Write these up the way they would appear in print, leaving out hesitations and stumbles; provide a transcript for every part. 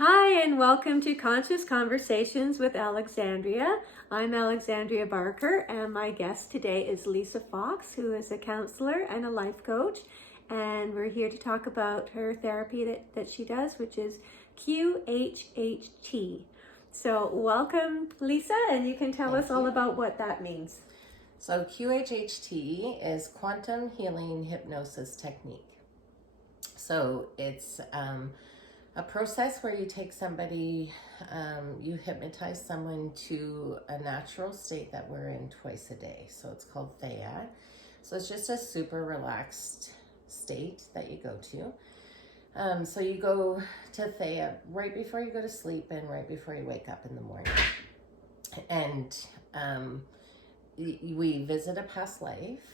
Hi, and welcome to Conscious Conversations with Alexandria. I'm Alexandria Barker, and my guest today is Lisa Fox, who is a counselor and a life coach. And we're here to talk about her therapy that she does, which is QHHT. So, welcome, Lisa, and you can tell us all about what that means. So QHHT is Quantum Healing Hypnosis Technique. So it's a process where you take somebody, you hypnotize someone to a natural state that we're in twice a day. So it's called Thea. So it's just a super relaxed state that you go to. So you go to Thea right before you go to sleep and right before you wake up in the morning. And we visit a past life,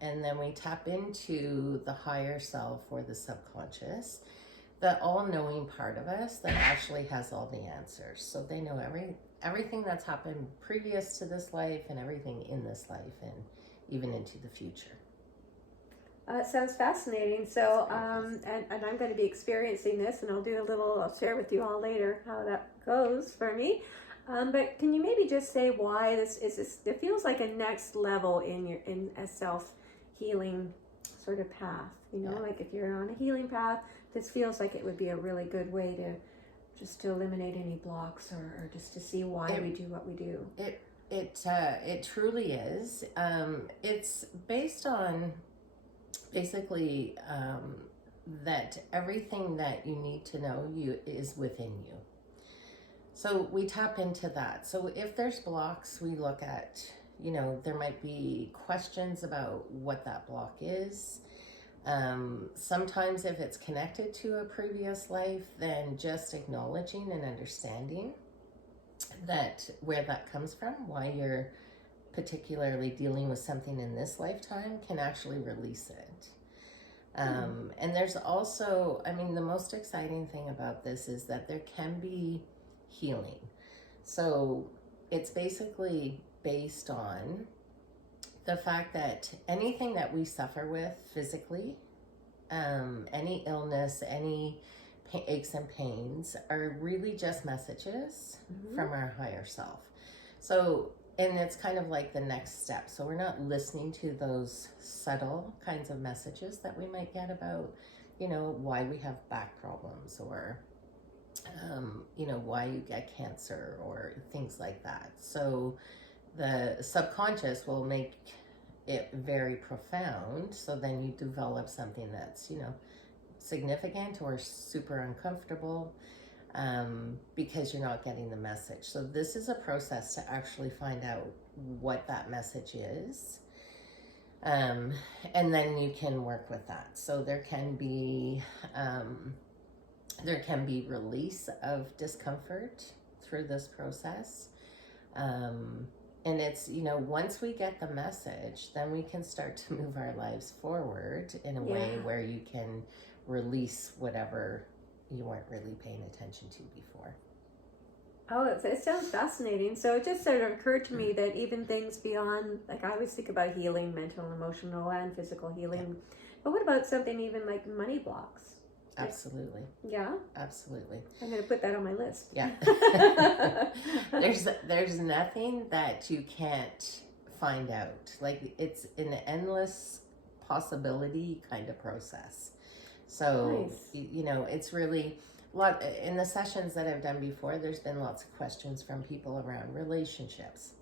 and then we tap into the higher self or the subconscious, the all-knowing part of us that actually has all the answers. So they know everything that's happened previous to this life and everything in this life and even into the future. It sounds fascinating. So, and I'm going to be experiencing this, and I'll share with you all later how that goes for me. But can you maybe just say why this is? It feels like a next level in a self-healing sort of path. Like if you're on a healing path, this feels like it would be a really good way to eliminate any blocks or just to see why we do what we do. It truly is. It's based on basically that everything that you need to know is within you. So we tap into that. So if there's blocks, we look at, there might be questions about what that block is. Sometimes if it's connected to a previous life, then just acknowledging and understanding that where that comes from, why you're particularly dealing with something in this lifetime can actually release it. And there's also, the most exciting thing about this is that there can be healing. So it's basically based on the fact that anything that we suffer with physically, any illness, any aches and pains are really just messages from our higher self. So, and it's kind of like the next step. So we're not listening to those subtle kinds of messages that we might get about, why we have back problems or why you get cancer or things like that. So the subconscious will make it very profound. So then you develop something that's, significant or super uncomfortable because you're not getting the message. So this is a process to actually find out what that message is. And then you can work with that. So there can be release of discomfort through this process. And it's, once we get the message, then we can start to move our lives forward in a way where you can release whatever you weren't really paying attention to before. Oh, it sounds fascinating. So it just sort of occurred to me that even things beyond, like I always think about healing, mental, emotional, and physical healing. Yeah. But what about something even like money blocks? Absolutely. Yeah? Absolutely. I'm going to put that on my list. Yeah. There's nothing that you can't find out. Like it's an endless possibility kind of process. So, nice. It's really a lot in the sessions that I've done before, there's been lots of questions from people around relationships,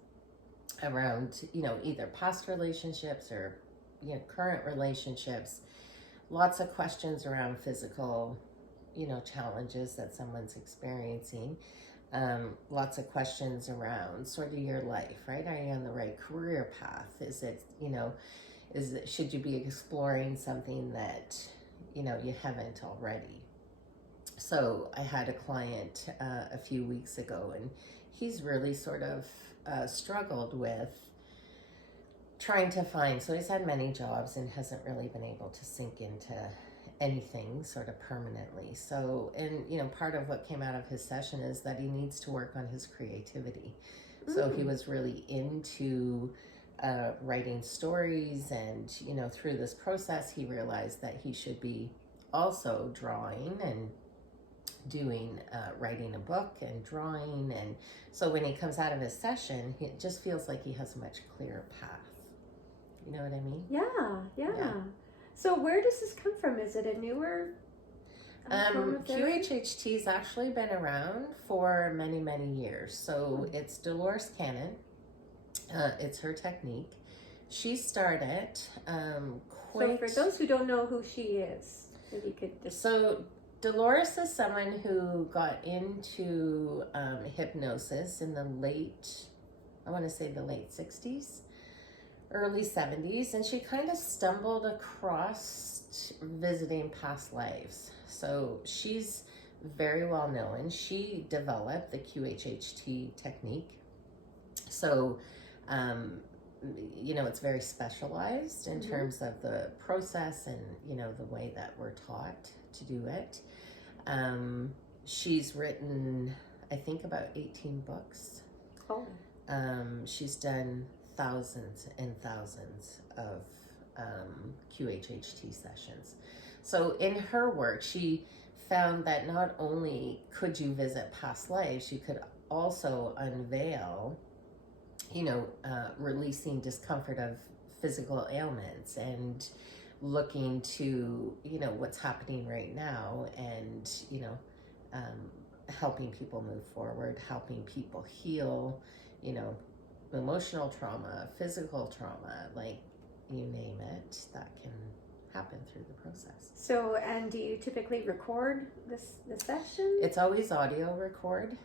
around, either past relationships or, current relationships. Lots of questions around physical, challenges that someone's experiencing. Lots of questions around sort of your life, right? Are you on the right career path? Is it, should you be exploring something that, you haven't already? So I had a client a few weeks ago, and he's really sort of struggled with trying to find, so he's had many jobs and hasn't really been able to sink into anything sort of permanently. So, and part of what came out of his session is that he needs to work on his creativity. So he was really into writing stories, and through this process he realized that he should be also drawing and doing writing a book and drawing, and so when he comes out of his session, it just feels like he has a much clearer path. You know what I mean? Yeah. So where does this come from? Is it a newer form of therapy? QHHT's actually been around for many, many years. So it's Dolores Cannon. It's her technique. She started So for those who don't know who she is, if you could just... So Dolores is someone who got into hypnosis in the late 60s, early 70s, and she kind of stumbled across visiting past lives. So she's very well known. She developed the QHHT technique. So, it's very specialized in terms of the process and, the way that we're taught to do it. She's written, I think, about 18 books. Oh. She's done thousands and thousands of QHHT sessions. So in her work, she found that not only could you visit past lives, you could also unveil, releasing discomfort of physical ailments and looking to, what's happening right now and, helping people move forward, helping people heal, emotional trauma, physical trauma, like you name it, that can happen through the process. So, and do you typically record the session? It's always audio recorded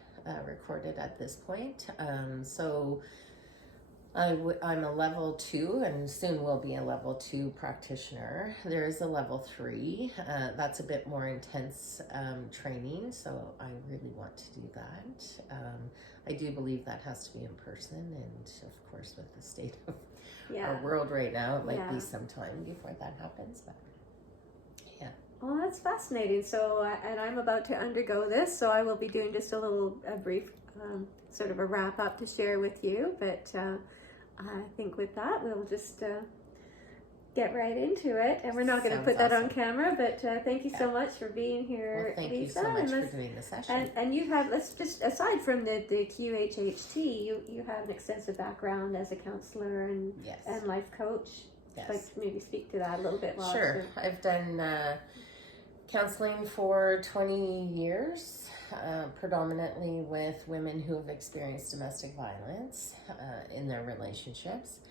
at this point. So I'm a level 2 and soon will be a level 2 practitioner. There is a level 3. That's a bit more intense training, so I really want to do that. I do believe that has to be in person, and of course with the state of our world right now, it might be some time before that happens, but yeah. Well, that's fascinating. So, and I'm about to undergo this, so I will be doing just a brief sort of a wrap up to share with you, but I think with that we'll just get right into it, and we're not going to put that on camera, but thank you so much for being here, thank Lisa. you so much for doing the session. And you have, let's just, aside from the QHHT, you have an extensive background as a counselor and life coach. Yes. Like maybe speak to that a little bit. Sure. I've done counseling for 20 years. Predominantly with women who have experienced domestic violence in their relationships.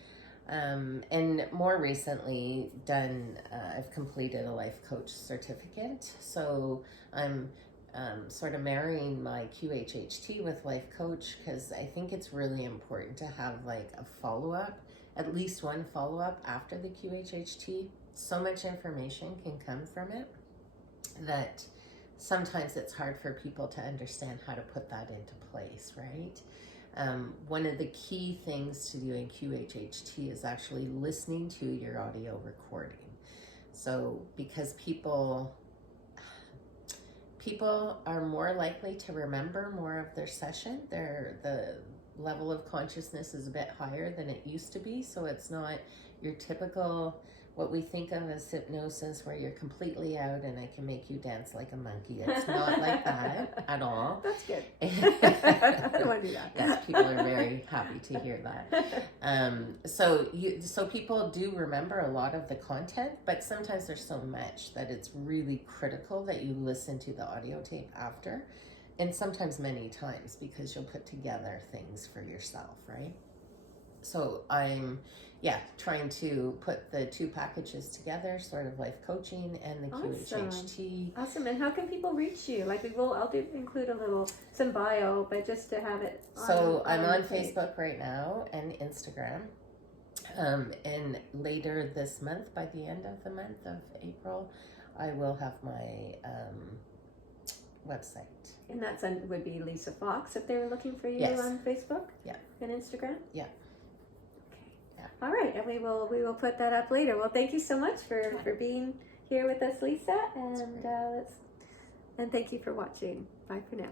And more recently I've completed a life coach certificate. So I'm sort of marrying my QHHT with life coach because I think it's really important to have like a follow-up, at least one follow-up after the QHHT. So much information can come from it that sometimes it's hard for people to understand how to put that into place, right? One of the key things to doing QHHT is actually listening to your audio recording. So because people are more likely to remember more of their session, the level of consciousness is a bit higher than it used to be, so it's not your typical what we think of as hypnosis where you're completely out and I can make you dance like a monkey. It's not like that at all. That's good. I don't want to do that. Yes, people are very happy to hear that. So people do remember a lot of the content, but sometimes there's so much that it's really critical that you listen to the audio tape after, and sometimes many times, because you'll put together things for yourself, right? So I'm trying to put the two packages together, sort of life coaching and the QHHT. Awesome. And how can people reach you? Like I'll include some bio, but just to have it on. So I'm on Facebook right now and Instagram. And later this month, by the end of the month of April, I will have my website. And that would be Lisa Fox if they were looking for you on Facebook? Yeah. And Instagram? Yeah. All right, and we will put that up later. Well, thank you so much for being here with us, Lisa, and thank you for watching. Bye for now.